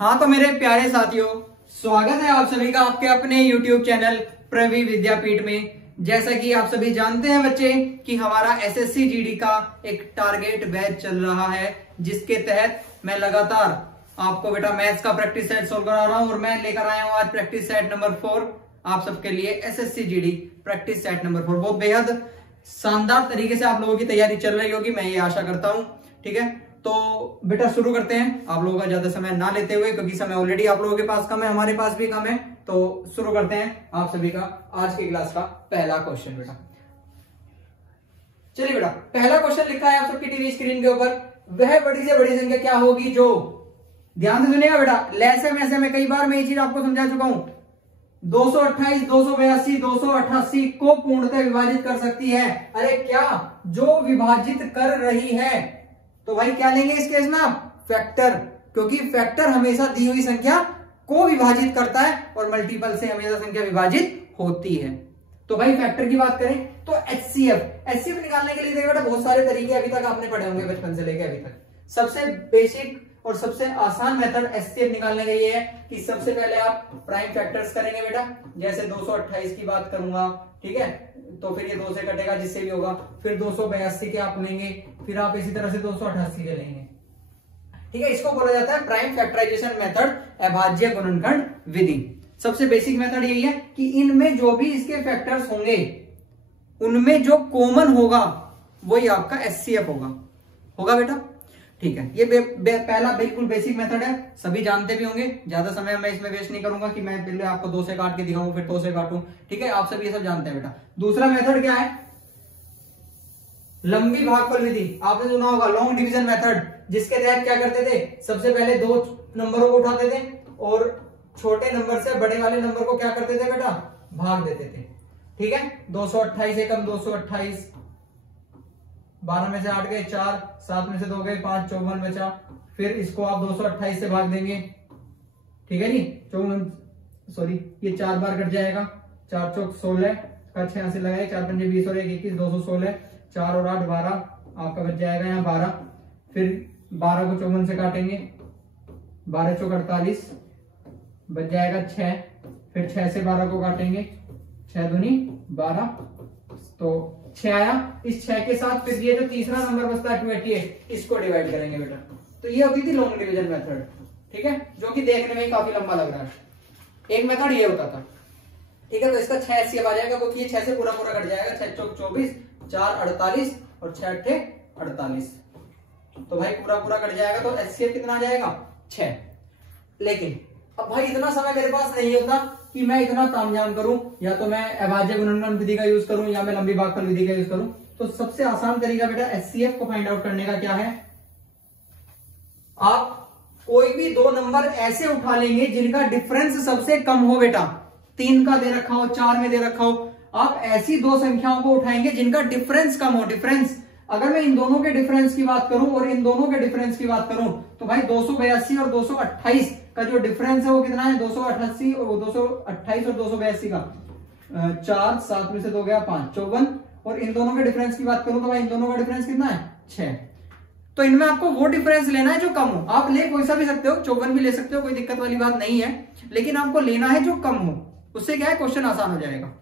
हाँ तो मेरे प्यारे साथियों, स्वागत है आप सभी का आपके अपने YouTube चैनल प्रवी विद्यापीठ में। जैसा कि आप सभी जानते हैं बच्चे कि हमारा एसएससी जीडी का एक टारगेट बैच चल रहा है, जिसके तहत मैं लगातार आपको बेटा मैथ्स का प्रैक्टिस सेट सोल्व करा रहा हूं। और मैं लेकर आया हूं आज प्रैक्टिस सेट नंबर 4 आप सबके लिए, SSC GD practice set number 4। बहुत बेहद शानदार तरीके से आप लोगों की तैयारी चल रही होगी, मैं ये आशा करता हूं। ठीक है, तो बेटा शुरू करते हैं आप लोगों का ज्यादा समय ना लेते हुए, क्योंकि समय ऑलरेडी आप लोगों के पास कम है, हमारे पास भी कम है। तो शुरू करते हैं आप सभी का आज की क्लास का पहला क्वेश्चन बेटा। चलिए बेटा, पहला क्वेश्चन लिखा है आप सबकी टीवी स्क्रीन के ऊपर। वह बड़ी से बड़ी संख्या क्या होगी जो, ध्यान से सुनिएगा बेटा, लैसे में ऐसे में कई बार मैं ये चीज आपको समझा चुका हूं। 228, 282, 288 को पूर्णतः विभाजित कर सकती है। अरे क्या, जो विभाजित कर रही है, तो भाई क्या लेंगे इस केस में आप, फैक्टर, क्योंकि फैक्टर हमेशा दी हुई संख्या को विभाजित करता है और मल्टीपल से हमेशा संख्या विभाजित होती है। तो भाई फैक्टर की बात करें तो एचसीएफ निकालने के लिए देखिए बेटा बहुत सारे तरीके अभी तक आपने पढ़े होंगे बचपन से लेकर अभी तक। सबसे बेसिक और सबसे आसान मेथड एचसीएफ निकालने का ये है कि सबसे पहले आप प्राइम फैक्टर्स करेंगे बेटा। जैसे 228 की बात करूंगा, ठीक है, तो फिर ये 2 से कटेगा जिससे भी होगा। फिर 282 के आप लेंगे, फिर आप इसी तरह से 288 के लेंगे। ठीक है, इसको बोला जाता है प्राइम फैक्टराइजेशन मेथड, अभाज्य गुणनखंड विधि। सबसे बेसिक मेथड यही है कि इनमें जो भी इसके फैक्टर्स होंगे उनमें जो कॉमन होगा वही आपका एचसीएफ होगा बेटा। ठीक है, ये पहला बिल्कुल बेसिक मेथड है, सभी जानते भी होंगे। ज्यादा समय मैं इसमें वेस्ट नहीं करूंगा कि मैं पहले आपको 2 से काट के दिखाऊं फिर 2 से काटूं। ठीक है, आप सभी ये सब जानते हैं बेटा। दूसरा मेथड क्या है, लंबी भागफल विधि। आपने सुना होगा लॉन्ग डिवीजन मेथड, जिसके तहत क्या करते थे, सबसे पहले 2 नंबरों को उठाते थे और छोटे नंबर से बड़े वाले नंबर को क्या करते थे बेटा, भाग देते थे। ठीक है, 228 एकम 228, 12 में से 8 गए 4, 7 में से 2 गए 5, 54 बचा। फिर इसको आप 228 से भाग देंगे, ठीक है जी, 54 सॉरी ये 4 बार कट जाएगा। 4 चौक 16 का 6 से लगाए, 4 पंजे 20 और 1 21, 216, 4 और 8 12, आपका बच जाएगा यहाँ 12। फिर 12 को 54 से काटेंगे, 12 चौक 48, बच जाएगा 6। फिर 6 से 12 को काटेंगे, 6 दूनी 12, तो 6 आया। इस 6 के साथ फिर ये जो तीसरा नंबर बचता है 288, इसको डिवाइड करेंगे बेटा। तो ये होती थी लॉन्ग डिवीजन मेथड, ठीक है, जो कि देखने में ही काफी लंबा लग रहा है। एक मेथड ये होता था, ठीक है, तो इसका 6 एचसीएफ आ जाएगा, क्योंकि ये 6 से पूरा कट जाएगा। 6 चौक 24, 4 48 और 6 अट्ठे 48, तो भाई पूरा कट जाएगा। तो एचसीएफ कितना आ जाएगा, 6। लेकिन अब भाई इतना समय मेरे पास नहीं होता कि मैं इतना तामझाम करूं, या तो मैं अभाज्य गुणनखंड विधि का यूज करूं या मैं लंबी भागफल विधि का यूज करूं। तो सबसे आसान तरीका बेटा एचसीएफ को फाइंड आउट करने का क्या है, आप कोई भी 2 नंबर ऐसे उठा लेंगे जिनका डिफरेंस सबसे कम हो बेटा। 3 का दे रखा हो, 4 में दे रखा हो, आप ऐसी 2 संख्याओं को उठाएंगे जिनका डिफरेंस कम हो। डिफरेंस, अगर मैं इन दोनों के डिफरेंस की बात करूं और इन दोनों के डिफरेंस की बात करूं, तो भाई 282 और 228 का जो डिफरेंस है वो कितना है, 288 और 228 और 282 का 4, 7 में से 2 गया 5, 54। और इन दोनों के डिफरेंस की बात करूं तो भाई इन दोनों का डिफरेंस कितना है, 6। तो इनमें आपको वो डिफरेंस लेना है जो कम हो। आप ले कोई सा भी सकते हो, 54 भी ले सकते हो, कोई दिक्कत वाली बात नहीं है, लेकिन आपको लेना है जो कम हो। उससे क्या है, क्वेश्चन आसान हो जाएगा।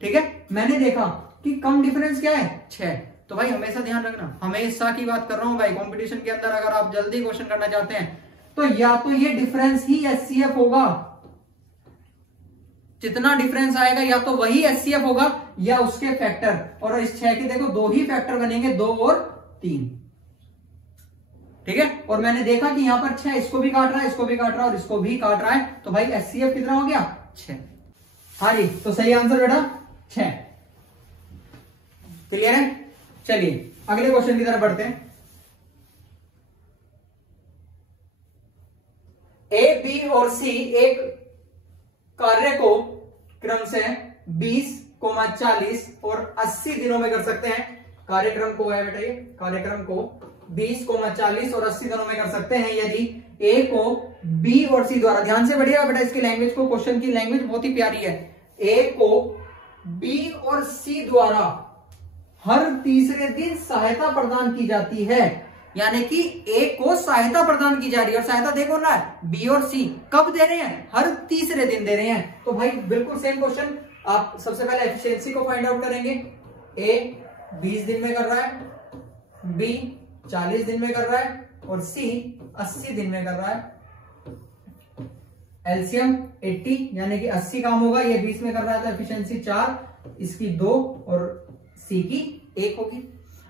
ठीक है, मैंने देखा कि कम डिफरेंस क्या है, 6। तो भाई हमेशा ध्यान रखना, हमेशा की बात कर रहा हूं भाई, कंपटीशन के अंदर अगर आप जल्दी क्वेश्चन करना चाहते हैं तो या तो ये डिफरेंस ही एचसीएफ होगा, जितना डिफरेंस आएगा या तो वही एचसीएफ होगा या उसके फैक्टर। और इस 6 के देखो 2 ही फैक्टर बनेंगे, 2 और 3। ठीक है, और मैंने देखा कि यहां पर 6 इसको भी काट रहा है, इसको भी काट रहा है और इसको भी काट रहा है, तो भाई एचसीएफ कितना हो गया, 6। हाँ जी, तो सही आंसर बेटा 6। क्लियर है, चलिए अगले क्वेश्चन की तरफ बढ़ते हैं। ए, बी और सी एक कार्य को क्रम से 20, 40 और 80 दिनों में कर सकते हैं। कार्यक्रम को है बेटा, ये कार्यक्रम को 20, 40 और 80 दिनों में कर सकते हैं यदि ए को बी और सी द्वारा, ध्यान से बढ़िएगा बेटा इसकी लैंग्वेज को, क्वेश्चन की लैंग्वेज बहुत ही प्यारी है। ए को बी और सी द्वारा हर तीसरे दिन सहायता प्रदान की जाती है यानी कि ए को सहायता प्रदान की जा रही है, और सहायता देखो ना बी और सी कब दे रहे हैं, हर तीसरे दिन दे रहे हैं। तो भाई बिल्कुल सेम क्वेश्चन, आप सबसे पहले एफिशिएंसी को फाइंड आउट करेंगे। ए 20 दिन में कर रहा है, बी 40 दिन में कर रहा है, और सी 80 दिन में कर रहा है। एलसीएम 80 यानी कि 80 काम होगा, ये 20 में कर रहा है तो एफिशिएंसी 4, इसकी 2 और सी की 1 होगी।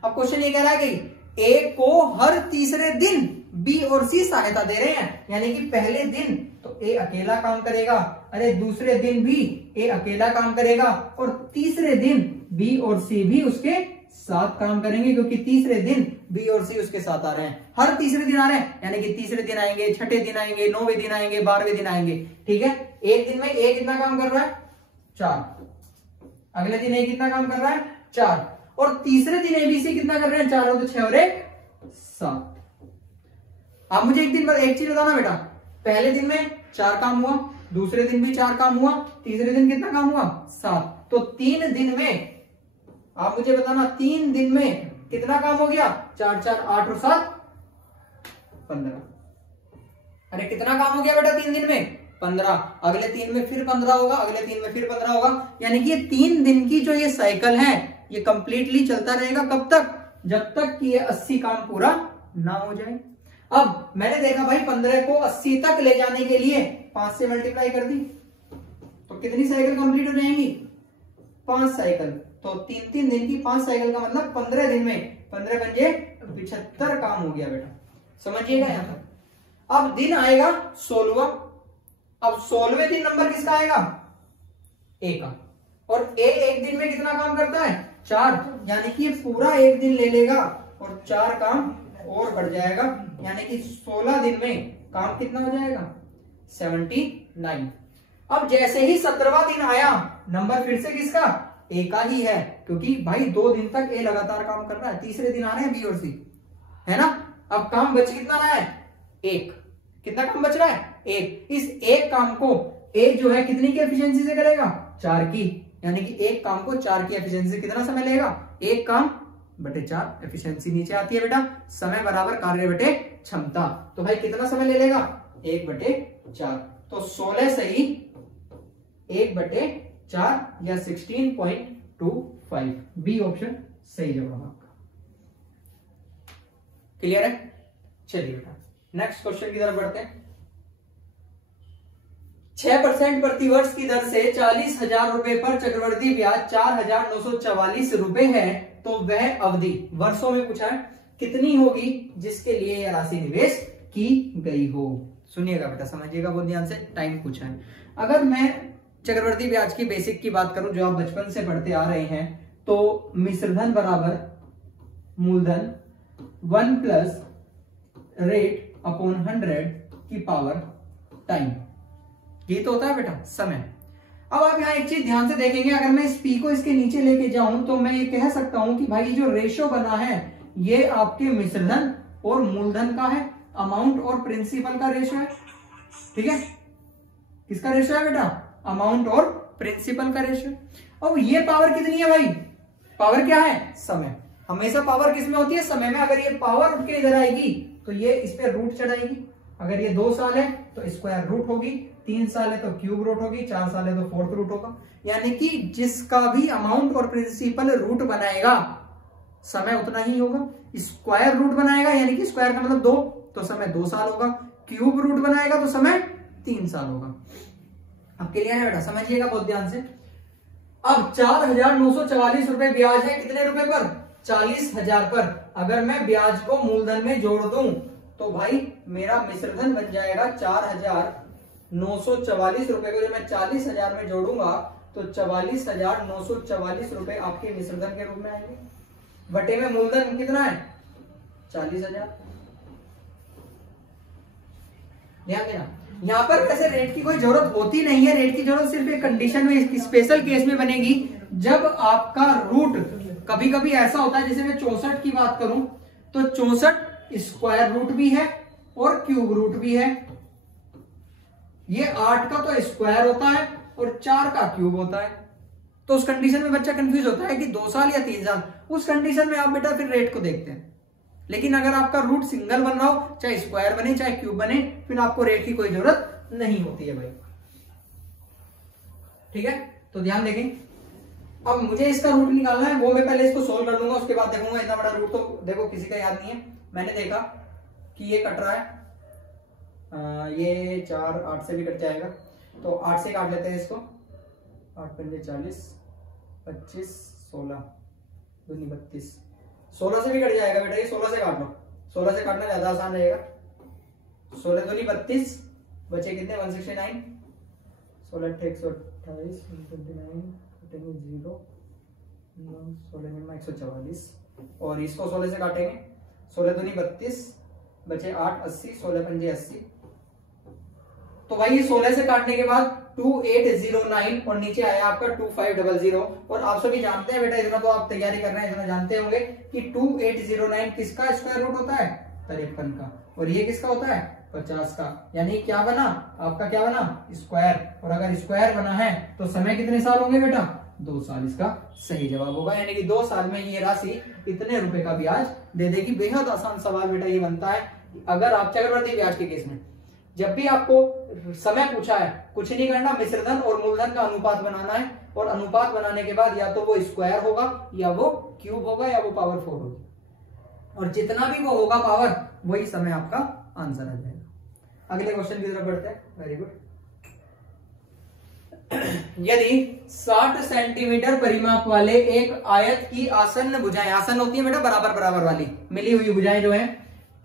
अब क्वेश्चन ये कह रहा है कि ए को हर तीसरे दिन बी और सी सहायता दे रहे हैं, यानी कि पहले दिन तो ए अकेला काम करेगा, अरे दूसरे दिन भी ए अकेला काम करेगा, और तीसरे दिन बी और सी भी उसके साथ काम करेंगे, क्योंकि तीसरे दिन बी और सी उसके साथ आ रहे हैं, हर तीसरे दिन आ रहे हैं, यानी कि तीसरे दिन आएंगे, छठे दिन आएंगे, 9वें दिन आएंगे, 12वें दिन आएंगे। ठीक है, एक दिन में ए कितना काम कर रहा है 4, अगले दिन ए कितना काम कर रहा है 4, और तीसरे दिन एबीसी कितना कर रहे हैं 4 और 6 और 1 7। आप मुझे एक चीज बताना बेटा, पहले दिन में 4 काम हुआ, दूसरे दिन भी 4 काम हुआ, तीसरे दिन कितना काम हुआ 7, तो 3 दिन में आप मुझे बताना 3 दिन में कितना काम हो गया, 4 4 8 और 7 15। अरे कितना काम हो गया बेटा 3 दिन में 15, अगले 3 में फिर 15 होगा, अगले 3 में फिर 15 होगा, यानी कि ये 3 दिन की जो ये साइकिल है ये कंप्लीटली चलता रहेगा। कब तक, जब तक कि ये 80 काम पूरा ना हो जाए। अब मैंने देखा भाई 15 को 80 तक ले जाने के लिए 5 से मल्टीप्लाई कर दी तो कितनी साइकिल कंप्लीट हो जाएंगी 5 साइकिल, तो 3 दिन की 5 साइकिल का मतलब 15 दिन में 15 पंजे 75 काम हो गया बेटा, समझिएगा यहां तक। अब दिन आएगा 16वां, अब 16वें दिन नंबर किसका आएगा ए का, और ए एक दिन में कितना काम करता है 4, यानी कि ये पूरा एक दिन ले लेगा और 4 काम और बढ़ जाएगा, यानी कि 16 दिन में काम कितना हो जाएगा 79। अब जैसे ही 17वां दिन आया नंबर फिर से किसका ए का ही है, क्योंकि भाई 2 दिन तक ए लगातार काम कर रहा है, तीसरे दिन आ रहे हैं बी और सी, है ना। अब काम बच कितना रहा है 1, कितना काम बच रहा है 1, इस एक काम को ए जो है कितनी की एफिशिएंसी से करेगा 4 की, यानी कि एक काम को 4 की एफिशिएंसी से कितना समय लेगा, एक काम बटे 4, एफिशिएंसी नीचे आती है बेटा, समय बराबर कार्य बटे क्षमता, तो भाई कितना समय ले लेगा 1 बटे 4, तो 16 सही 1 बटे 4 या 16.25, बी ऑप्शन सही जवाब आपका। क्लियर है, चलिए बेटा नेक्स्ट क्वेश्चन की तरफ बढ़ते हैं। 6% प्रतिवर्ष की दर से 40,000 रुपए पर चक्रवृद्धि ब्याज 4,944 रुपए है, तो वह अवधि वर्षों में पूछा है कितनी होगी जिसके लिए यह राशि निवेश की गई हो। सुनिएगा बेटा, समझिएगा बहुत ध्यान से, टाइम पूछा है। अगर मैं चक्रवृद्धि ब्याज की बेसिक की बात करूं जो आप बचपन से पढ़ते आ रहे हैं, तो मिश्रधन बराबर मूलधन 1 प्लस रेट अपॉन 100 की पावर टाइम, ये तो होता है बेटा समय। अब आप यहाँ एक चीज ध्यान से देखेंगे, अगर मैं इस P को इसके नीचे लेके जाऊं तो मैं ये कह सकता हूं कि भाई जो रेशो बना है ये आपके मिश्रधन और मूलधन का है, अमाउंट और प्रिंसिपल का रेशो है। ठीक है, किसका रेशो है बेटा, अमाउंट और प्रिंसिपल का रेशो। अब ये पावर कितनी है भाई, पावर क्या है समय, हमेशा पावर किसमें होती है समय में। अगर ये पावर उठ के इधर आएगी तो ये इस पे रूट चढ़ाएगी, अगर ये 2 साल है तो स्क्वायर रूट होगी, 3 साल है तो क्यूब रूट होगी, 4 साल है तो फोर्थ रूट होगा, यानी कि जिसका भी अमाउंट और प्रिंसिपल रूट बनाएगा समय उतना ही होगा। स्क्वायर रूट बनाएगा यानी कि स्क्वायर का मतलब 2, तो समय 2 साल होगा, क्यूब रूट बनाएगा तो समय 3 साल होगा। अब क्लियर है बेटा, समझिएगा बहुत ध्यान से। अब 4,944 रुपए ब्याज है कितने रुपए पर 40,000 पर, अगर मैं ब्याज को मूलधन में जोड़ दूं तो भाई मेरा मिश्रधन बन जाएगा 4,944 रुपए को जब मैं 40,000 में जोड़ूंगा तो 44,944 रुपए आपके मिश्रधन के रूप में आएंगे, बटे में मूलधन कितना है 40,000। ध्यान देना, यहां पर वैसे रेट की कोई जरूरत होती नहीं है, रेट की जरूरत सिर्फ एक कंडीशन में, स्पेशल केस में बनेगी जब आपका रूट, कभी कभी ऐसा होता है जैसे मैं 64 की बात करूं तो 64 स्क्वायर रूट भी है और क्यूब रूट भी है, ये 8 का तो स्क्वायर होता है और 4 का क्यूब होता है, तो उस कंडीशन में बच्चा कंफ्यूज होता है कि 2 साल या 3 साल, उस कंडीशन में आप बेटा फिर रेट को देखते हैं। लेकिन अगर आपका रूट सिंगल बन रहा हो, चाहे स्क्वायर बने चाहे क्यूब बने, फिर आपको रेट की कोई जरूरत नहीं होती है भाई। ठीक है, तो ध्यान देखें। अब मुझे इसका रूट निकालना है, वो मैं पहले इसको सोल्व कर लूंगा, उसके बाद देखूंगा। इतना बड़ा रूट तो देखो किसी का याद नहीं है। मैंने देखा कि ये कट रहा है, ये 4 8 से भी कट जाएगा, तो 8 से काट लेते हैं इसको। 8 पंजे 40, 25 16 दूनी 32, 16 से भी कट जाएगा बेटा, ये 16 से काट लो। 16 से काटना ज्यादा आसान रहेगा। 16 दूनी 32, बचे कितने 169, 16 128, 129 कटेंगे 0, 16 में 144, और इसको 16 से काटेंगे। 16 दूनी 32, बचे 8 80, 16 पंजे 80। तो भाई ये 16 से काटने के बाद 2809 और नीचे आया आपका 2500। और आप सभी जानते हैं बेटा, इतना तो आप तैयारी कर रहे हैं, इतना जानते होंगे कि 2809 किसका स्क्वायर रूट होता है, 53 का, और ये किसका होता है 50 का। यानी क्या बना आपका, क्या बना स्क्वायर। और अगर स्क्वायर बना है तो समय कितने साल होंगे बेटा, 2 साल इसका सही जवाब होगा। यानी कि 2 साल में ये राशि इतने रुपए का ब्याज दे देगी। बेहद आसान सवाल बेटा ये बनता है। अगर आप चक्रवृद्धि ब्याज के केस में जब भी आपको समय पूछा है, कुछ नहीं करना, मिश्रधन और मूलधन का अनुपात बनाना है, और अनुपात बनाने के बाद या तो वो स्क्वायर होगा या वो क्यूब होगा या वो पावर 4 होगी, और जितना भी वो होगा पावर, वही समय आपका आंसर आ जाएगा। अगले क्वेश्चन की तरफ बढ़ते हैं। Very good. यदि 60 सेंटीमीटर परिमाप वाले एक आयत की आसन्न भुजाएं, आसन्न होती है बेटा बराबर बराबर वाली, मिली हुई भुजाएं जो है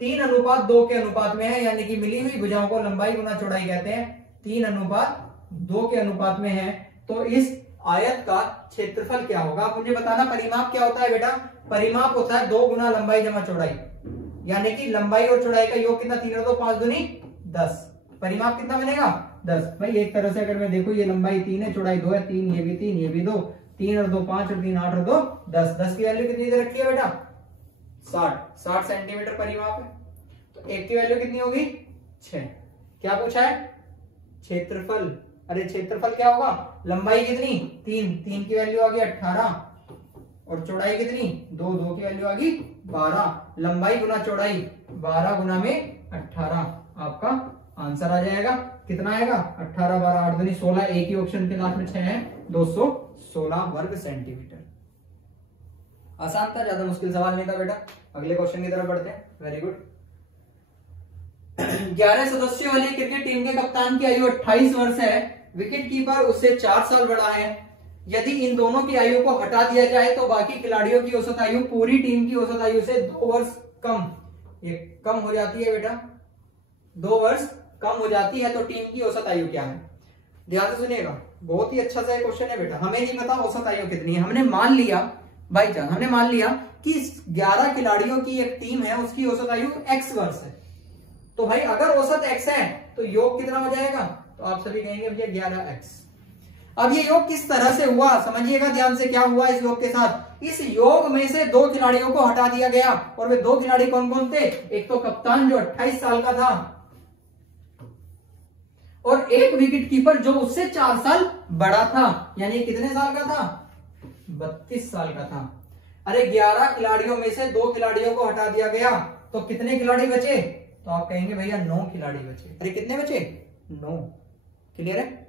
3:2 के अनुपात में है, यानी कि मिली हुई भुजाओं को लंबाई गुना चौड़ाई कहते हैं, 3:2 के अनुपात में है, तो इस आयत का क्षेत्रफल क्या होगा। आप मुझे बताना परिमाप क्या होता है बेटा। परिमाप होता है 2 गुना लंबाई जमा चौड़ाई, यानी कि लंबाई और चौड़ाई का योग कितना, 3 और 2 5 दूनी 10। परिमाप कितना बनेगा 10। भाई एक तरह से अगर मैं देखूं, ये लंबाई 3 है, चौड़ाई 2 है, 3 ये भी 3 ये भी 2, 3 और 2 5 और 3 8 और 2 10। 10 की वैल्यू कितनी दे रखी है बेटा 60 सेंटीमीटर परिमाप है, तो एक की वैल्यू कितनी होगी 6। क्या पूछा है क्षेत्रफल। अरे क्षेत्रफल क्या होगा, लंबाई कितनी 3 की वैल्यू आ गई 18, और चौड़ाई कितनी 2 की वैल्यू आ गई 12। लंबाई गुना चौड़ाई 12 गुना में 18, आपका आंसर आ जाएगा। कितना आएगा 18 12 8 दूनी 16, एक ही ऑप्शन के लास्ट में 6 है, 216 वर्ग सेंटीमीटर। आसान था, ज्यादा मुश्किल सवाल नहीं था बेटा। अगले क्वेश्चन की तरफ बढ़ते हैं। Very good. 11 सदस्यों वाली क्रिकेट टीम के कप्तान की आयु 28 वर्ष है, विकेट कीपर उससे 4 साल बड़ा है। यदि इन दोनों की आयु को हटा दिया जाए तो बाकी खिलाड़ियों की औसत आयु पूरी टीम की औसत आयु से 2 वर्ष कम, ये कम हो जाती है बेटा, 2 वर्ष कम हो जाती है, तो टीम की औसत आयु क्या है। ध्यान से सुनिएगा, बहुत ही अच्छा सा क्वेश्चन है बेटा। हमें नहीं पता औसत आयु कितनी है, हमने मान लिया भाई जान, हमने मान लिया कि 11 खिलाड़ियों की एक टीम है, उसकी औसत आयु x वर्ष है। तो भाई अगर औसत x है तो योग कितना हो जाएगा, तो आप सभी कहेंगे भैया 11x। अब ये योग किस तरह से हुआ समझिएगा ध्यान से। क्या हुआ इस योग के साथ, इस योग में से 2 खिलाड़ियों को हटा दिया गया, और वे 2 खिलाड़ी कौन कौन थे, एक तो कप्तान जो 28 साल का था, और एक विकेट कीपर जो उससे 4 साल बड़ा था, यानी कितने साल का था 32 साल का था। अरे 11 खिलाड़ियों में से 2 खिलाड़ियों को हटा दिया गया, तो कितने खिलाड़ी बचे, तो आप कहेंगे भैया 9 खिलाड़ी बचे। अरे कितने बचे 9। क्लियर है,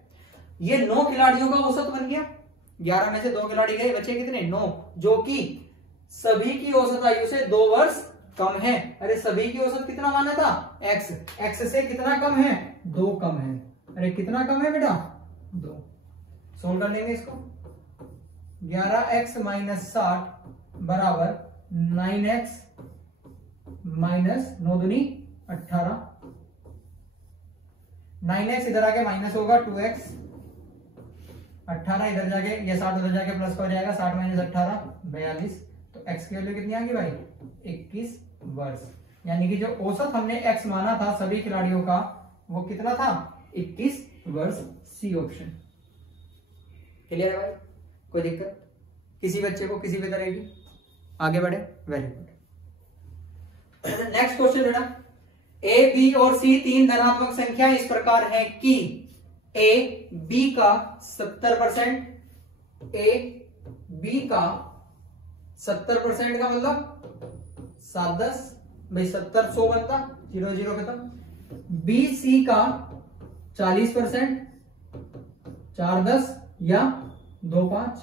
ये 9 खिलाड़ियों का औसत बन गया। 11 में से 2 खिलाड़ी गए, बचे कितने 9, जो कि सभी की औसत आयु से 2 वर्ष कम है। अरे सभी की औसत कितना माना था x से कितना कम है 2 कम है। अरे कितना कम है बेटा 2। सोल्व कर लेंगे इसको। 11x माइनस 60 बराबर 9x माइनस 9 दूनी 18। 9x इधर आके माइनस होगा 2x, 18 इधर जाके, ये 60 उधर जाके प्लस हो जाएगा, 60 माइनस 18 42। तो x की वैल्यू कितनी आ गई भाई 21 वर्ष। यानी कि जो औसत हमने x माना था सभी खिलाड़ियों का, वो कितना था 21 वर्ष। C option. क्लियर है भाई, कोई दिक्कत किसी बच्चे को किसी भी तरह की। आगे बढ़े। Very good. नेक्स्ट क्वेश्चन बेटा, a b और c 3 धनात्मक संख्या इस प्रकार है कि a b का 70%, a b का 70% का मतलब 7 10 भाई 70 100 बनता, 0 0 खत्म। BC का 40%, 4 10 या 2 5।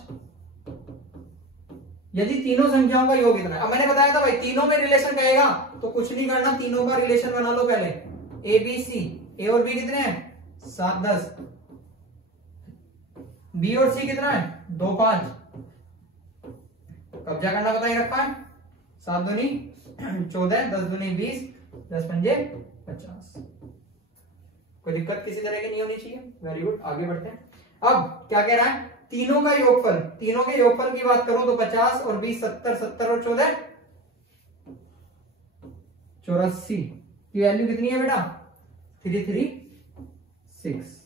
यदि तीनों संख्याओं का योग इतना है। अब मैंने बताया था भाई तीनों में रिलेशन कहेगा तो कुछ नहीं करना, तीनों का रिलेशन बना लो पहले। ABC, A और B कितने हैं 7 10, B और C कितना है 2 5। कब्जा करना बताइए रखा है, 7 दूनी 14, 10 दूनी 20, 10 पंजे 50। कोई दिक्कत किसी तरह की नहीं होनी चाहिए। वेरी गुड, आगे बढ़ते हैं। अब क्या कह रहा है, तीनों का योगफल, तीनों के योगफल की बात करूं तो 50 और 20 70, 70 और 14 84 की वैल्यू कितनी है बेटा 336।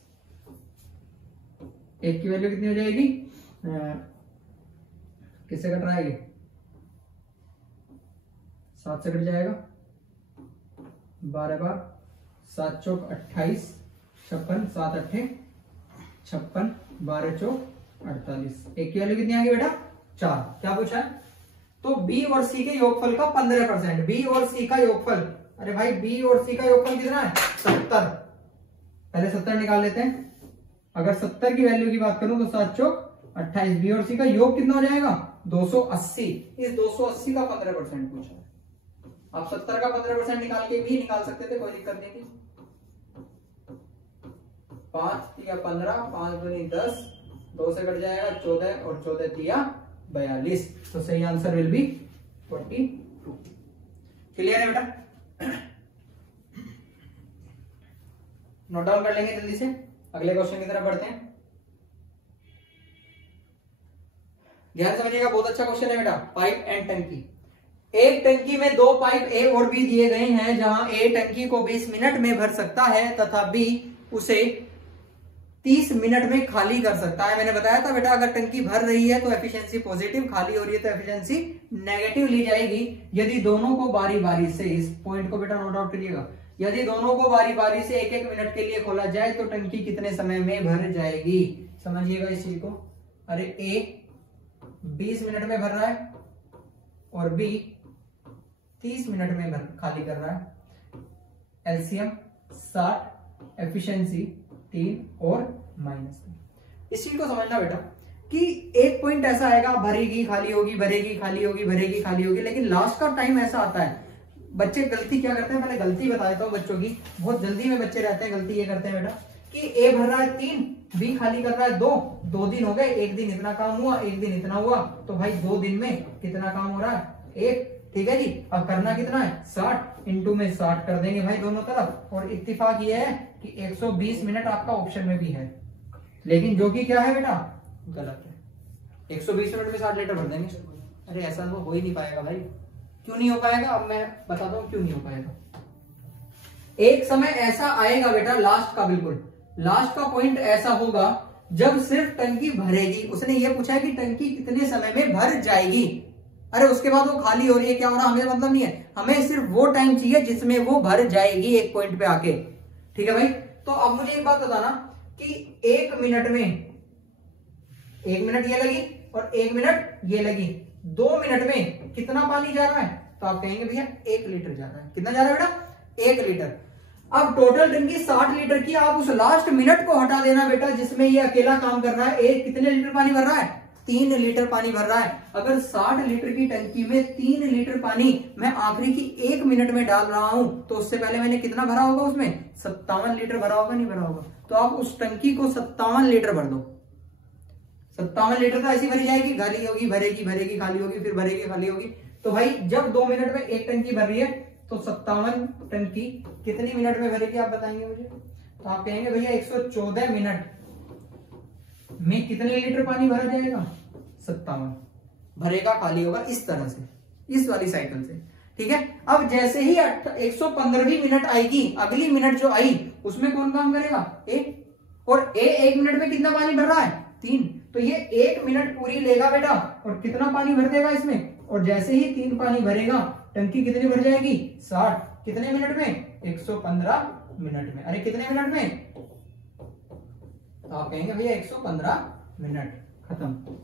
एक की वैल्यू कितनी हो जाएगी, किससे कट रहा है ये, 7 से कट जाएगा, 12 बार 7 चौक 28, 56 7 8 56, 12 चौक 48। एक की वैल्यू कितनी आ गई बेटा 4। क्या पूछा है, तो B और C के योगफल का 15%। B और C का योगफल, अरे भाई B और C का योगफल कितना है 70। पहले 70 निकाल लेते हैं। अगर 70 की वैल्यू की बात करूं तो 7 चौक 28। B और C का योग कितना हो जाएगा 280। इस 280 का 15% पूछा है। आप 70 का 15% निकाल के भी निकाल सकते थे, कोई दिक्कत नहीं थी। 5 या 15, 5 दूनी 10, 2 से कट जाएगा 14 और 14 तिया 42। तो सही आंसर विल बी 42। क्लियर है बेटा, नोट डाउन कर लेंगे जल्दी से। अगले क्वेश्चन की तरफ बढ़ते हैं। ध्यान समझिएगा, बहुत अच्छा क्वेश्चन है बेटा। पाइप एंड टंकी। एक टंकी में 2 पाइप A और B दिए गए हैं, जहां A टंकी को 20 मिनट में भर सकता है तथा B उसे 30 मिनट में खाली कर सकता है। मैंने बताया था बेटा, अगर टंकी भर रही है तो एफिशिएंसी पॉजिटिव, खाली हो रही है तो एफिशिएंसी नेगेटिव ली जाएगी। यदि दोनों को बारी बारी से, इस पॉइंट को बेटा नोट आउट करिएगा, यदि दोनों को बारी बारी से 1-1 मिनट के लिए खोला जाए तो टंकी कितने समय में भर जाएगी। समझिएगा इस चीज को। अरे A 20 मिनट में भर रहा है और B 30 मिनट में खाली कर रहा है। एलसीएम 60, एफिशिएंसी 3 और -3। इस चीज को समझना बेटा कि एक पॉइंट ऐसा आएगा, भरेगी खाली होगी, भरेगी खाली होगी, भरेगी खाली होगी, लेकिन लास्ट का टाइम ऐसा आता है। बच्चे गलती क्या करते हैं, पहले गलती बता देता हूँ बच्चों की। बहुत जल्दी में बच्चे रहते हैं, गलती ये करते हैं बेटा कि A भर रहा है 3, B खाली कर रहा है 2 दिन हो गए, एक दिन इतना काम हुआ, एक दिन इतना हुआ, तो भाई 2 दिन में कितना काम हो रहा है 1। ठीक है जी, अब करना कितना है 60, इंटू में 60 कर देंगे भाई दोनों तरफ। और इत्तेफाक ये है कि 120 मिनट आपका ऑप्शन में भी है, लेकिन जो कि क्या है बेटा गलत है। 120 मिनट में 60 लीटर भर देंगे। अरे ऐसा तो हो ही नहीं पाएगा भाई। क्यों नहीं हो पाएगा, अब मैं बताता हूं क्यों नहीं हो पाएगा। एक समय ऐसा आएगा बेटा, लास्ट का, बिल्कुल लास्ट का पॉइंट ऐसा होगा जब सिर्फ टंकी भरेगी। उसने ये पूछा है कि टंकी कितने समय में भर जाएगी। अरे उसके बाद वो खाली हो रही है, क्या हो रहा है हमें मतलब नहीं है, हमें सिर्फ वो टाइम चाहिए जिसमें वो भर जाएगी एक पॉइंट पे आके। ठीक है भाई, तो अब मुझे एक बात बताना कि 1 मिनट में, 1 मिनट ये लगी और 1 मिनट ये लगी, 2 मिनट में कितना पानी जा रहा है, तो आप कहेंगे भैया 1 लीटर जा रहा है। कितना जा रहा है बेटा 1 लीटर। अब टोटल टंकी 60 लीटर की, आप उस लास्ट मिनट को हटा देना बेटा जिसमें ये अकेला काम कर रहा है। एक कितने लीटर पानी भर रहा है 3 लीटर पानी भर रहा है। अगर 60 लीटर की टंकी में 3 लीटर पानी मैं आखिरी की 1 मिनट में डाल रहा हूं, तो उससे पहले मैंने कितना भरा होगा, उसमें 57 लीटर भरा होगा, नहीं भरा होगा। तो आप उस टंकी को 57 लीटर भर दो। 57 लीटर तो ऐसी भरी जाएगी, खाली होगी, भरेगी, भरेगी, खाली होगी, फिर भरेगी, खाली होगी। तो भाई जब 2 मिनट में एक टंकी भर रही है तो 57 टंकी कितनी मिनट में भरेगी आप बताएंगे मुझे। तो आप कहेंगे भैया 114 मिनट में कितने लीटर पानी भरा जाएगा 57 भरेगा, खाली होगा, इस तरह से, इस वाली साइकिल से। ठीक है, अब जैसे ही 115वीं मिनट आएगी, अगली मिनट जो आई उसमें कौन काम करेगा ए, और ए 1 मिनट में कितना पानी भर रहा है 3, तो ये 1 मिनट पूरी लेगा बेटा और कितना पानी भर देगा इसमें। और जैसे ही 3 पानी भरेगा टंकी कितनी भर जाएगी 60, कितने मिनट में 115 मिनट में। अरे कितने मिनट में, तो आप कहेंगे भैया 115 मिनट, खत्म।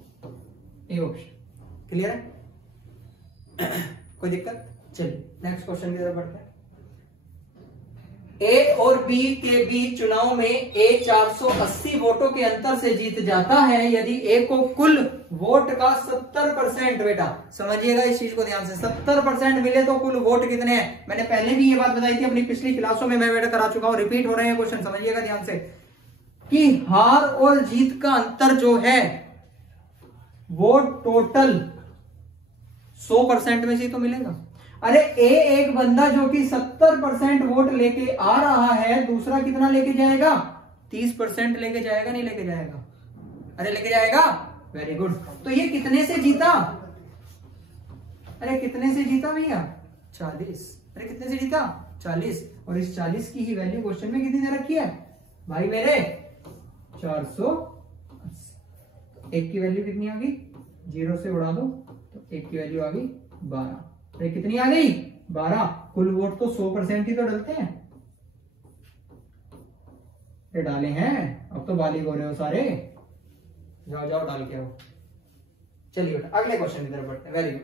ए ऑप्शन क्लियर है कोई दिक्कत। चलिए नेक्स्ट क्वेश्चन की तरफ बढ़ते हैं। ए और बी के बीच चुनाव में ए 480 वोटों के अंतर से जीत जाता है यदि ए को कुल वोट का 70%, बेटा समझिएगा इस चीज को ध्यान से, 70% मिले तो कुल वोट कितने हैं। मैंने पहले भी ये बात बताई थी अपनी पिछली क्लासों में, मैं बेटा करा चुका हूं, रिपीट हो रहे हैं क्वेश्चन, समझिएगा ध्यान से कि हार और जीत का अंतर जो है वो टोटल 100% में से तो मिलेगा। अरे एक बंदा जो कि 70% वोट लेके आ रहा है, दूसरा कितना लेके जाएगा, 30% लेके जाएगा, नहीं लेके जाएगा, अरे लेके जाएगा, वेरी गुड। तो ये कितने से जीता, अरे कितने से जीता भैया, 40, अरे कितने से जीता, 40, और इस 40 की ही वैल्यू क्वेश्चन में कितनी दे रखी है भाई मेरे, 480। एक की वैल्यू कितनी आ गई, 0 से उड़ा दो तो एक की वैल्यू आ गई 12, तो कितनी आ गई 12। कुल वोट तो 100% ही तो डलते हैं, ये डाले हैं, अब तो बालिग हो रहे हो सारे, जाओ जाओ डाल के आओ। चलिए बेटा अगले क्वेश्चन की तरफ बढ़ते हैं, वेरी गुड।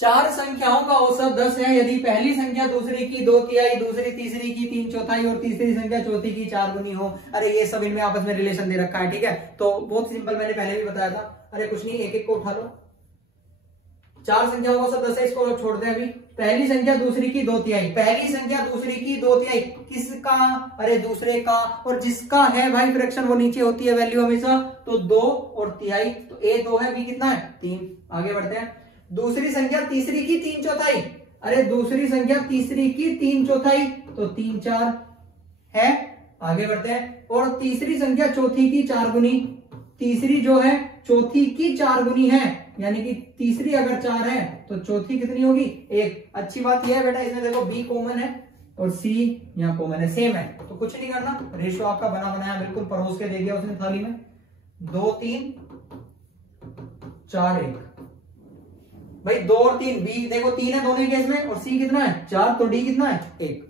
4 संख्याओं का औसत 10 है यदि पहली संख्या दूसरी की 2/3, दूसरी तीसरी की 3/4 और तीसरी संख्या चौथी की 4 गुनी हो। अरे ये सब इनमें आपस में रिलेशन दे रखा है, ठीक है, तो बहुत सिंपल, मैंने पहले भी बताया था। अरे कुछ नहीं, एक एक को उठा लो, 4 संख्याओं का औसत 10 है, इसको छोड़ दें अभी। पहली संख्या दूसरी की 2/3, पहली संख्या दूसरी की 2/3, किसका, अरे दूसरे का, और जिसका है भाई फ्रैक्शन वो नीचे होती है वैल्यू हमेशा, तो 2 और तिहाई, तो ए 2 है, बी कितना है 3। आगे बढ़ते हैं। दूसरी संख्या तीसरी की 3/4, अरे दूसरी संख्या तीसरी की 3/4, तो 3 4 है। आगे बढ़ते हैं। और तीसरी संख्या चौथी की 4 गुनी, तीसरी जो है चौथी की 4 गुनी है, यानी कि तीसरी अगर 4 है तो चौथी कितनी होगी 1। अच्छी बात यह है बेटा, इसमें देखो बी कॉमन है और सी यहाँ कॉमन है, सेम है, तो कुछ नहीं करना, रेशियो आपका बना बनाया बिल्कुल परोस के दे दिया उसने थाली में, 2 3 4 1। भाई 2 और 3, बी देखो 3 है दोनों केस में, और सी कितना है 4, तो डी कितना है 1।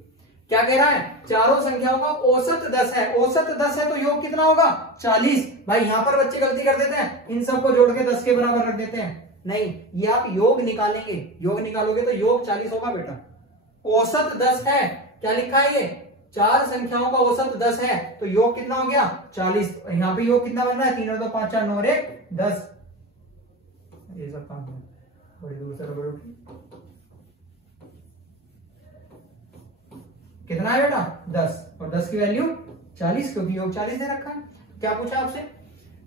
क्या कह रहा है, चारों संख्याओं का औसत 10 है, औसत 10 है तो योग कितना होगा 40। भाई यहां पर बच्चे गलती कर देते हैं, इन सबको जोड़ के 10 के बराबर रख देते हैं, नहीं, ये आप योग निकालेंगे, योग निकालोगे तो योग 40 होगा बेटा। औसत 10 है, क्या लिखा है ये, 4 संख्याओं का औसत 10 है तो योग कितना हो गया 40। यहाँ पे योग कितना बन रहा है, 3 और 2 5 4 9 और 1 10। ये सब काम है, बड़ी दूर से रबड़ उठी, कितना है बेटा 10, और 10 की वैल्यू 40, क्योंकि योग 40 दे रखा है। क्या पूछा आपसे,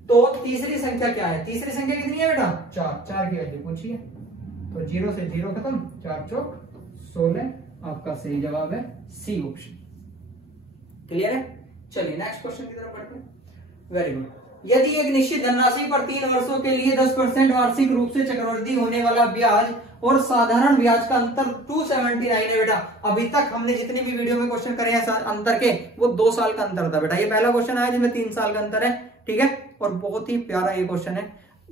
तो तीसरी संख्या क्या है, तीसरी संख्या कितनी है बेटा 4, 4 की वैल्यू पूछिए, तो 0 से 0 खत्म, 4 चौक 16, आपका सही जवाब है सी ऑप्शन। क्लियर है। चलिए नेक्स्ट क्वेश्चन की तरफ बढ़ते हैं, वेरी गुड। यदि एक निश्चित धनराशि पर 3 वर्षों के लिए 10% वार्षिक रूप से चक्रवृद्धि होने वाला ब्याज और साधारण ब्याज का अंतर 279 है बेटा। अभी तक हमने जितनी भी वीडियो में क्वेश्चन करे हैं अंतर के, वो 2 साल का अंतर था बेटा, ये पहला क्वेश्चन आया जिसमें 3 साल का अंतर है, ठीक है, और बहुत ही प्यारा ये क्वेश्चन है।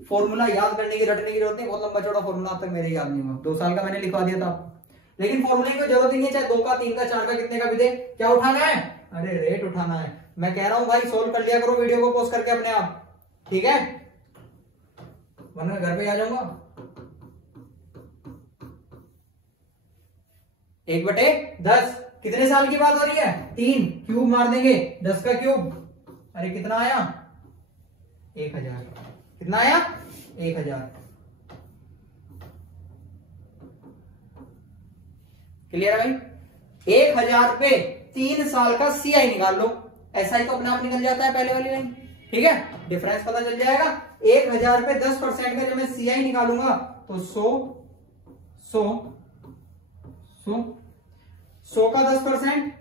फॉर्मूला याद करने की, रटने की जरूरत नहीं, बहुत लंबा चौड़ा फॉर्मूला अब तक मेरे याद नहीं हुआ, 2 साल का मैंने लिखवा दिया था, लेकिन फॉर्मूले की जरूरत नहीं है, चाहे 2 का 3 का 4 का कितने का भी दे, क्या उठाना है, अरे रेट उठाना है। मैं कह रहा हूं भाई सोल्व कर लिया करो वीडियो को पॉज करके अपने आप, ठीक है, वरना घर पे आ जाऊंगा। 1/10 कितने साल की बात हो रही है, 3, क्यूब मार देंगे, 10 का क्यूब, अरे कितना आया 1000, कितना आया 1000। क्लियर है भाई। 1000 पे 3 साल का सीआई निकाल लो, एसआई तो अपने आप निकल जाता है पहले वाली लाइन, ठीक है, डिफरेंस पता चल जाएगा। 1000 पे 10% का जब मैं सीआई निकालूंगा तो 100 का 10%,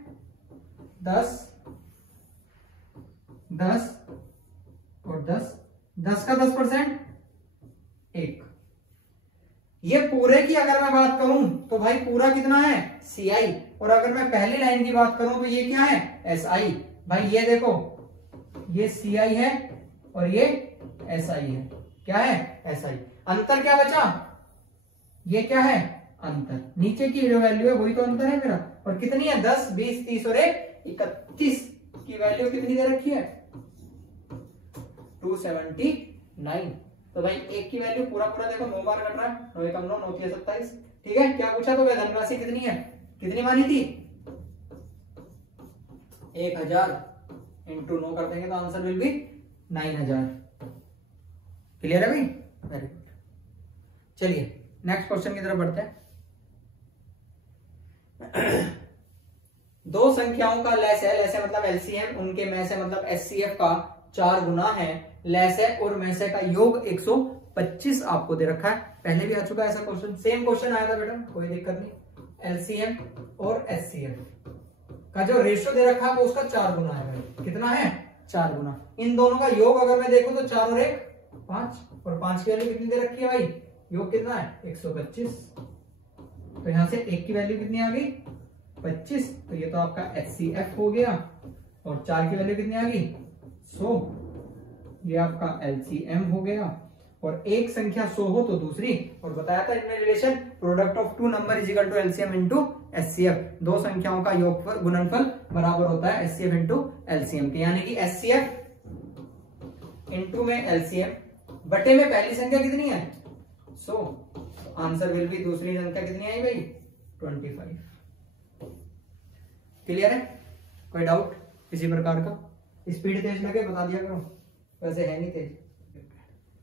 10 और 10 का 10%, 1। ये पूरे की अगर मैं बात करूं तो भाई पूरा कितना है सीआई, और अगर मैं पहली लाइन की बात करूं तो ये क्या है एसआई। भाई ये देखो, ये सीआई है और ये एसआई है, क्या है एसआई। अंतर क्या बचा, ये क्या है अंतर, नीचे की जो वैल्यू है वही तो अंतर है मेरा, और कितनी है 10 20 30 और 31 की वैल्यू कितनी दे रखी है 279। तो भाई 1 की वैल्यू पूरा पूरा देखो 9 बार कट रहा है, 9 एकम 9, 9 तिया 27। ठीक है, क्या पूछा तो वह धनराशि कितनी है, कितनी मानी थी 1000 इंटू 9 कर देंगे तो आंसर विल बी 9000। क्लियर है भाई, वेरी गुड। चलिए नेक्स्ट क्वेश्चन की तरफ बढ़ते हैं। दो संख्याओं का लेस है मतलब एलसीएम, उनके में से मतलब एचसीएफ का 4 गुना है, लेस है और में से का योग 125 आपको दे रखा है। पहले भी आ चुका है ऐसा क्वेश्चन, सेम क्वेश्चन आया था बेटा, कोई दिक्कत नहीं। एलसीएम और एचसीएफ का जो रेशियो दे रखा है वो उसका 4 गुना है भाई। कितना है, 4 गुना। इन दोनों का योग अगर मैं देखूं तो 4 और 1 5, और 5 की वैल्यू कितनी दे रखी है भाई, योग कितना है 125। तो यहां से 1 की वैल्यू कितनी आ गई 25, तो ये तो आपका एचसीएफ हो गया, और 4 की वैल्यू कितनी आ गई 100, ये आपका एलसीएम हो गया। और एक संख्या 100 हो तो दूसरी, और बताया था इनमें relation product of two number is equal to LCM into HCF, दो संख्याओं का योगफल गुणनफल बराबर होता है एचसीएफ इनटू एलसीएम के, यानी कि एचसीएफ इनटू में एलसीएम बटे में पहली संख्या कितनी है 100, आंसर विल बी दूसरी संख्या कितनी आई भाई 25। क्लियर है, कोई डाउट किसी प्रकार का? स्पीड तेज लगे बता दिया करो, वैसे है नहीं तेज।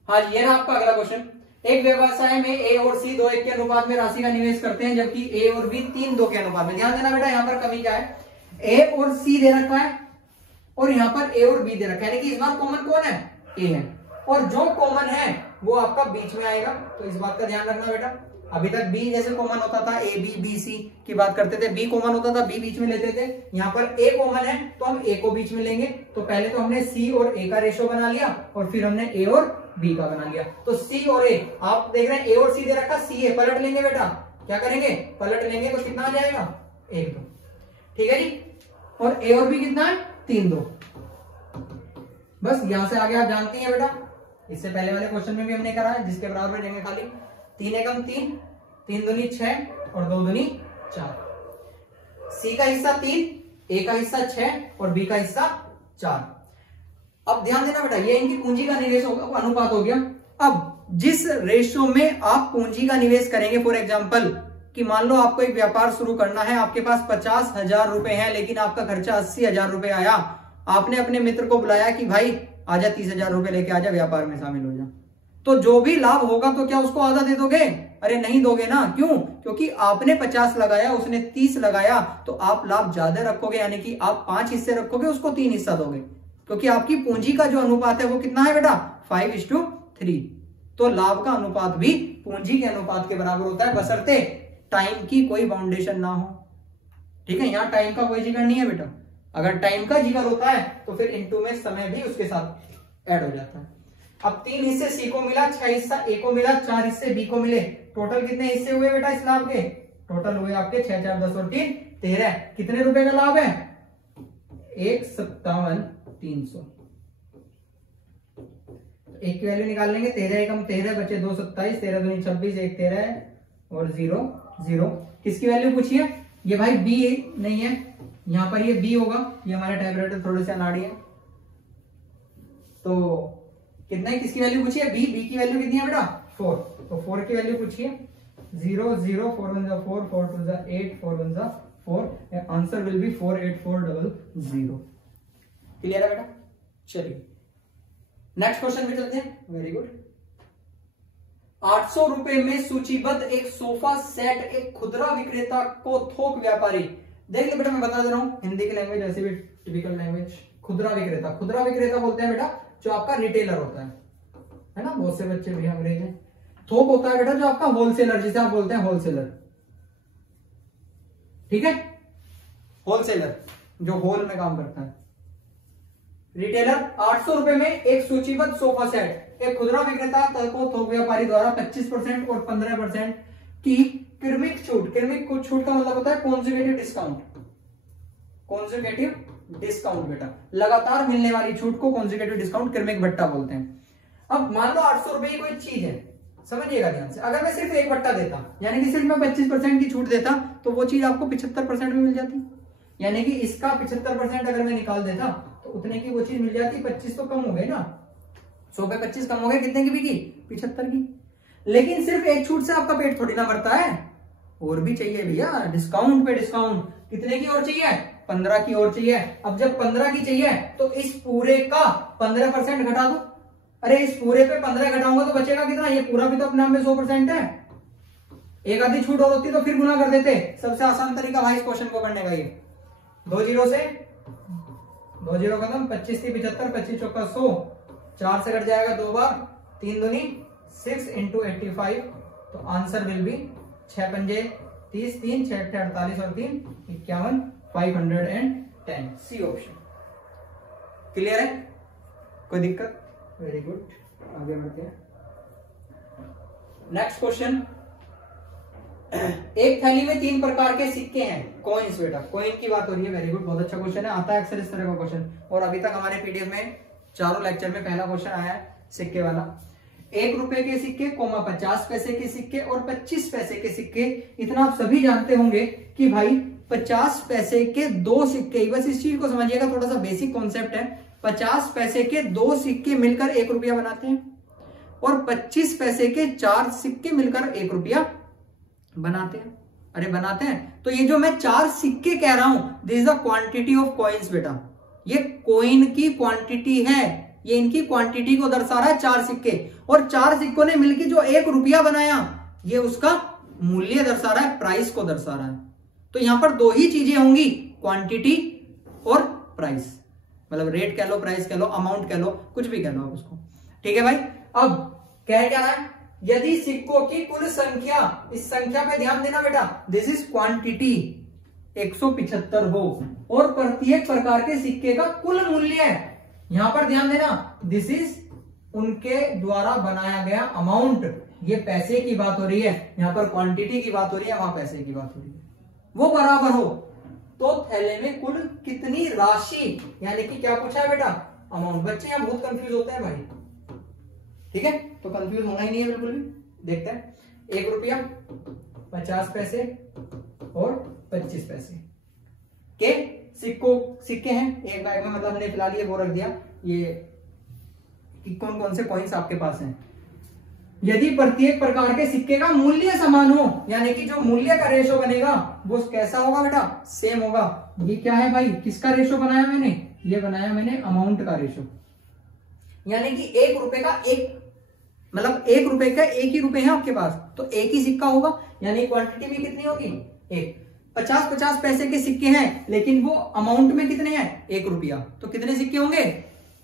हाँ ये ना आपका अगला क्वेश्चन, एक व्यवसाय में ए और सी 2:1 के अनुपात में राशि का निवेश करते हैं, जबकि ए और बी 3:2 के अनुपात में। ध्यान देना बेटा, यहाँ पर कमी क्या है, ए और सी दे रखा है और यहाँ पर ए और बी दे रखा है, यानी कि इस बार कॉमन कौन है, ए है, और जो कॉमन है वो आपका बीच में आएगा। तो इस बात का ध्यान रखना बेटा, अभी तक बी जैसे कॉमन होता था, ए बी बी सी की बात करते थे, बी कॉमन होता था, बी बीच में लेते थे। यहाँ पर ए कॉमन है तो हम ए को बीच में लेंगे। तो पहले तो हमने सी और ए का रेशो बना लिया, और फिर हमने ए और बी का बना लिया। तो सी और ए, आप देख रहे हैं ए और सी दे रखा, सी ए पलट लेंगे बेटा, क्या करेंगे पलट लेंगे, तो कितना आ जाएगा 1 2, ठीक है जी। और ए और बी कितना है 3 2, बस यहां से आगे आप जानती हैं बेटा, इससे पहले वाले क्वेश्चन में भी हमने करा है, जिसके बराबर लेंगे खाली 3 एकम 3, 3 दूनी 6 और 2 दूनी 4। सी का हिस्सा 3, ए का हिस्सा 6 और बी का हिस्सा 4। अब ध्यान देना बेटा, ये इनकी पूंजी का निवेश अनुपात हो गया। अब जिस रेशियो में आप पूंजी का निवेश करेंगे, फॉर एग्जांपल कि मान लो आपको एक व्यापार शुरू करना है, आपके पास 50,000 रुपए है, लेकिन आपका खर्चा 80,000 रुपए आया, आपने अपने मित्र को बुलाया कि भाई आजा 30,000 रुपए लेके आजा, व्यापार में शामिल हो जा, तो जो भी लाभ होगा तो क्या उसको आधा दे दोगे? अरे नहीं दोगे ना, क्यों? क्योंकि आपने 50 लगाया, उसने 30 लगाया, तो आप लाभ ज्यादा रखोगे, यानी कि आप 5 हिस्से रखोगे, उसको 3 हिस्सा दोगे, क्योंकि आपकी पूंजी का जो अनुपात है वो कितना है बेटा 5:3। तो लाभ का अनुपात भी पूंजी के अनुपात के बराबर होता है, बशर्ते टाइम की कोई बाउंडेशन ना हो। ठीक है, यहाँ टाइम का कोई जिक्र नहीं है बेटा, अगर टाइम का जिक्र होता है तो फिर इनटू में समय भी उसके साथ ऐड हो जाता है। अब 3 हिस्से सी को मिला, 6 हिस्सा ए को मिला, 4 हिस्से बी को मिले, टोटल कितने हिस्से हुए बेटा इस लाभ के? टोटल हुए आपके 6 4 10 और 3 13। कितने रुपए का लाभ है? 1,57,300। एक की वैल्यू निकाल लेंगे, 13 एकम 13 बचे 2 27, 13 दूनी 26, 1 13 और 0 0। किसकी वैल्यू पूछी है? ये भाई बी नहीं है, यहाँ पर ये बी होगा, ये हमारे टाइपराइटर थोड़े से अनाड़ी है, तो कितना है, किसकी वैल्यू पूछी है? बी। बी की वैल्यू कितनी है बेटा 4, तो 4 की वैल्यू पूछी है 0 0, 4 1 4, 4 2 8, 4 1 4, आंसर विल बी 48400। क्लियर है बेटा? चलिए नेक्स्ट क्वेश्चन में चलते हैं। Very good. 800 रुपए में सूचीबद्ध एक सोफा सेट एक खुदरा विक्रेता को थोक व्यापारी, देख ले बेटा मैं बता दे रहा हूं हिंदी की लैंग्वेज, ऐसे भी टिपिकल लैंग्वेज। खुदरा विक्रेता, खुदरा विक्रेता बोलते हैं बेटा जो आपका रिटेलर होता है ना, बहुत से बच्चे भी अंग्रेज हैं। थोक होता है बेटा जो आपका होलसेलर, जिसे आप बोलते हैं होलसेलर। ठीक है, होलसेलर जो होल में काम करता है। रिटेलर 800 रुपए में एक सूचीबद्ध सोफा सेट एक खुदरा विक्रेता को थोक व्यापारी द्वारा 25% और 15% की क्रमिक छूट, क्रमिक छूट का मतलब होता है कॉन्जिक्यूटिव डिस्काउंट, कॉन्जिक्यूटिव डिस्काउंट बेटा, लगातार मिलने वाली छूट को कॉन्जिक्यूटिव डिस्काउंट क्रमिक भट्टा बोलते हैं। अब मान लो 800 रुपए की कोई चीज है, समझिएगा ध्यान से, अगर मैं सिर्फ एक भट्टा देता, यानी कि सिर्फ मैं 25% की छूट देता, तो वो चीज आपको 75% में मिल जाती, यानी कि इसका 75% अगर मैं निकाल देता तो उतने की वो चीज मिल जाती। 25 तो कम हो गए ना, 100 पे 25 कम हो गए, कितने की बिकी? 75 की। लेकिन सिर्फ एक छूट से आपका पेट थोड़ी ना भरता है, और भी चाहिए भैया, डिस्काउंट पे डिस्काउंट। कितने की और चाहिए? 15 की और चाहिए। अब जब 15 की चाहिए तो इस पूरे का 15% घटा दो। अरे इस पूरे पे 15 घटाऊंगा तो बचेगा कितना? ये पूरा भी तो अपने आप में 100% है। एक आधी छूट और होती तो फिर गुना कर देते। सबसे आसान तरीका भाई इस क्वेश्चन को करने का ये, 2 जीरो से 2 जीरो खत्म, 25 थी 75, 25 चौका 100, 4 से कट जाएगा 2 बार, 3 दूनी 6 इंटू 85, तो आंसर विल बी 6 पंजे 30, 3 6 48 और 3 51, 510। C option. क्लियर है? कोई दिक्कत? वेरी गुड, आगे बढ़ते हैं। नेक्स्ट क्वेश्चन, एक थैली में 3 प्रकार के सिक्के हैं, कॉइन्स। बेटा कॉइन की बात हो रही है, वेरी गुड, बहुत अच्छा क्वेश्चन है, आता है अक्सर इस तरह का क्वेश्चन। और अभी तक हमारे पीडीएफ में चारों लेक्चर में पहला क्वेश्चन आया है सिक्के वाला। 1 रुपए के सिक्के, 50 पैसे के सिक्के और 25 पैसे के सिक्के। इतना आप सभी जानते होंगे कि भाई 50 पैसे के 2 सिक्के, बस इस चीज को समझिएगा, थोड़ा सा बेसिक कॉन्सेप्ट है। 50 पैसे के 2 सिक्के मिलकर 1 रुपया बनाते हैं, और 25 पैसे के 4 सिक्के मिलकर 1 रुपया बनाते हैं। अरे बनाते हैं, तो ये जो मैं 4 सिक्के कह रहा हूं, this is the quantity of coins. बेटा ये कॉइन की क्वांटिटी है, ये इनकी क्वांटिटी को दर्शा रहा है 4 सिक्के। और 4 सिक्कों ने मिलकर जो 1 रुपया बनाया, ये उसका मूल्य दर्शा रहा है, प्राइस को दर्शा रहा है। तो यहां पर 2 ही चीजें होंगी, क्वांटिटी और प्राइस, मतलब रेट कह लो, प्राइस कह लो, अमाउंट कह लो, कुछ भी कह लो आप उसको। ठीक है भाई। अब कह क्या है, यदि सिक्कों की कुल संख्या, इस संख्या पे ध्यान देना बेटा, दिस इज क्वांटिटी 175 हो, और प्रत्येक प्रकार के सिक्के का कुल मूल्य, यहां पर ध्यान देना, दिस इज उनके द्वारा बनाया गया अमाउंट। ये पैसे की बात हो रही है, यहां पर क्वांटिटी की बात हो रही है, वहां पैसे की बात हो रही है, वो बराबर हो, तो थैले में कुल कितनी राशि, यानी कि क्या पूछा है बेटा? अमाउंट। बच्चे यहां बहुत कंफ्यूज होते हैं भाई, ठीक है, तो कंफ्यूज होना ही नहीं है बिल्कुल भी। देखते हैं, 1 रुपया, 50 पैसे और 25 पैसे के सिक्के हैं एक बैग में, मतलब हमने फिलहाल ये वो रख दिया, ये कि कौन कौन से कॉइन्स आपके पास हैं। यदि प्रत्येक प्रकार के सिक्के का मूल्य समान हो, यानी कि जो मूल्य का रेशो बनेगा वो कैसा होगा बेटा? सेम होगा। ये क्या है भाई, किसका रेशो बनाया मैंने? ये बनाया मैंने अमाउंट का रेशो, यानी कि 1 रुपए का एक, मतलब 1 रुपए का 1 ही रुपए है आपके पास, तो 1 ही सिक्का होगा, यानी क्वांटिटी भी कितनी होगी? 1। 50-50 पैसे के सिक्के हैं, लेकिन वो अमाउंट में कितने हैं? 1 रुपया, तो कितने सिक्के होंगे?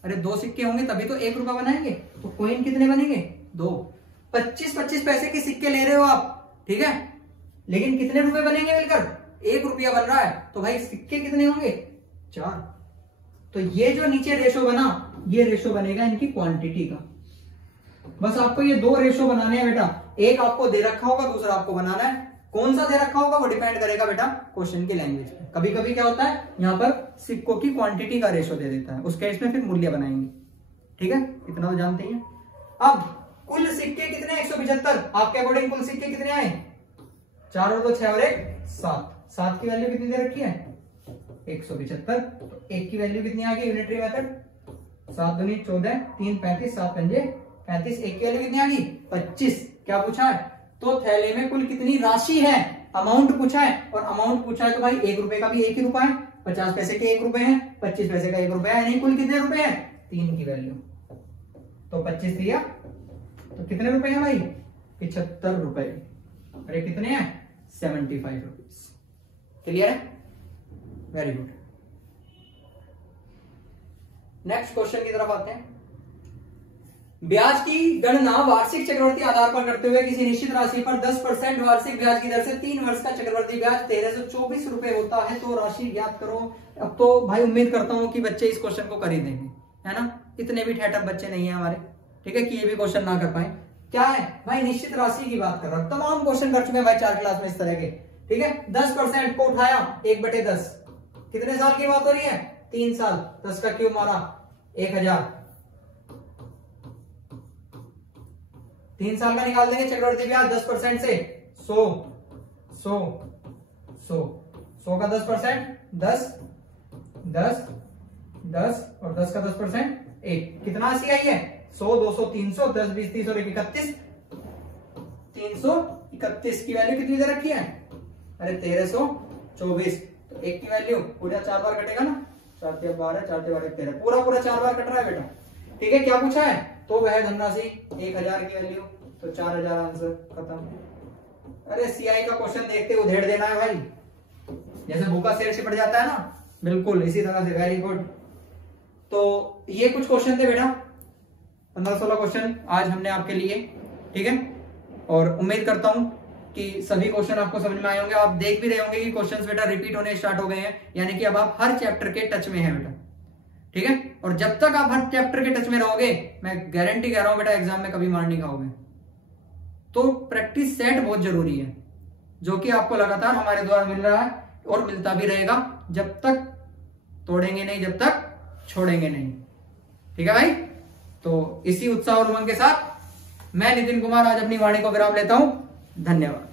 अरे 2 सिक्के होंगे, तभी तो 1 रुपया बनाएंगे, तो कॉइन कितने बनेंगे? 2। 25-25 पैसे के सिक्के ले रहे हो आप, ठीक है, लेकिन कितने रुपए बनेंगे मिलकर? 1 रुपया बन रहा है, तो भाई सिक्के कितने होंगे? 4। तो ये जो नीचे रेशो बना, ये रेशो बनेगा इनकी क्वांटिटी का। बस आपको ये 2 रेशो बनाने हैं बेटा, एक आपको दे रखा होगा, दूसरा आपको बनाना है। कौन सा दे रखा होगा वो डिपेंड करेगा बेटा क्वेश्चन की लैंग्वेज पे। कभी कभी क्या होता है, यहाँ पर सिक्कों की क्वांटिटी का रेशो दे देता है, उस केस में फिर मूल्य बनाएंगे, ठीक है, इतना तो जानते ही हैं। अब कुल सिक्के कितने? 175। आपके अकॉर्डिंग कुल सिक्के कितने आए? 4 और 2 6 और 1 7। 7 की वैल्यू कितनी दे रखी है? 175। तो 1 की वैल्यू कितनी आ गई यूनिटरी मेथड? 7 दूनी 14, 3 35, 7 पंजे 35। 1 की वैल्यू कितनी आ गई? 25। क्या पूछा है? तो थैले में कुल कितनी राशि है, अमाउंट पूछा है, और अमाउंट पूछा है तो भाई 1 रुपए का भी 1 ही रुपया है, 50 पैसे के 1 रुपए हैं, 25 पैसे का 1 रुपया है, नहीं कुल कितने रुपए हैं? 3 की वैल्यू, तो 25 दिया तो कितने रुपए हैं भाई? 75 रुपए। अरे कितने हैं? 75 रुपीज। क्लियर है? Very good. नेक्स्ट क्वेश्चन की तरफ आते हैं। ब्याज की गणना वार्षिक चक्रवृद्धि आधार पर करते हुए किसी निश्चित राशि पर 10% वार्षिक ब्याज की दर से 3 वर्ष का चक्रवृद्धि ब्याज 1324 रुपए होता है, तो राशि ज्ञात करो। अब तो भाई उम्मीद करता हूं कि बच्चे इस क्वेश्चन को कर ही देंगे, है ना, इतने भी ठेठर बच्चे नहीं है हमारे, ठीक है, कि ये भी क्वेश्चन ना कर पाए। क्या है भाई? निश्चित राशि की बात कर रहा हूं, तमाम क्वेश्चन कर चुके हैं भाई 4 क्लास में इस तरह के, ठीक है। 10% को उठाया 1/10, कितने साल की बात हो रही है? 3 साल। 10 का क्यूब मारा 1000, 3 साल का निकाल देंगे चक्रवृद्धि ब्याज 10% से 100 का 10%, 10 10 10 और 10 का 10% 1, कितना राशि आई है? 100, 200, 300, 10, 20, 30 और 31, 331 की वैल्यू कितनी दे रखी है? अरे 1324। तो एक की वैल्यू पूरा 4 बार कटेगा ना, 4 × 12, 4 × 12 13, पूरा 4 बार कट रहा है बेटा। ठीक है, क्या पूछा है? तो वह धनराशि 1000 की वैल्यू, तो 4000 आंसर, खत्म। अरे सीआई का क्वेश्चन देखते उधेड़ देना है भाई, जैसे भूखा शेर सिपट जाता है ना, बिल्कुल इसी तरह से। Very good. तो ये कुछ क्वेश्चन थे बेटा, 15-16 क्वेश्चन आज हमने आपके लिए। ठीक है, और उम्मीद करता हूं कि सभी क्वेश्चन आपको समझ में आए होंगे। आप देख भी रहे होंगे कि क्वेश्चंस बेटा रिपीट होने स्टार्ट हो गए हैं, यानी कि अब आप हर चैप्टर के टच में हैं बेटा। ठीक है, और जब तक आप हर चैप्टर के टच में रहोगे, मैं गारंटी कह रहा हूं बेटा, एग्जाम में कभी मार नहीं खाओगे। तो प्रैक्टिस सेट बहुत जरूरी है, जो कि आपको लगातार हमारे द्वारा मिल रहा है और मिलता भी रहेगा, जब तक तोड़ेंगे नहीं, जब तक छोड़ेंगे नहीं। ठीक है भाई, तो इसी उत्साह और उमंग के साथ मैं नितिन कुमार आज अपनी वाणी को विराम लेता हूं। धन्यवाद।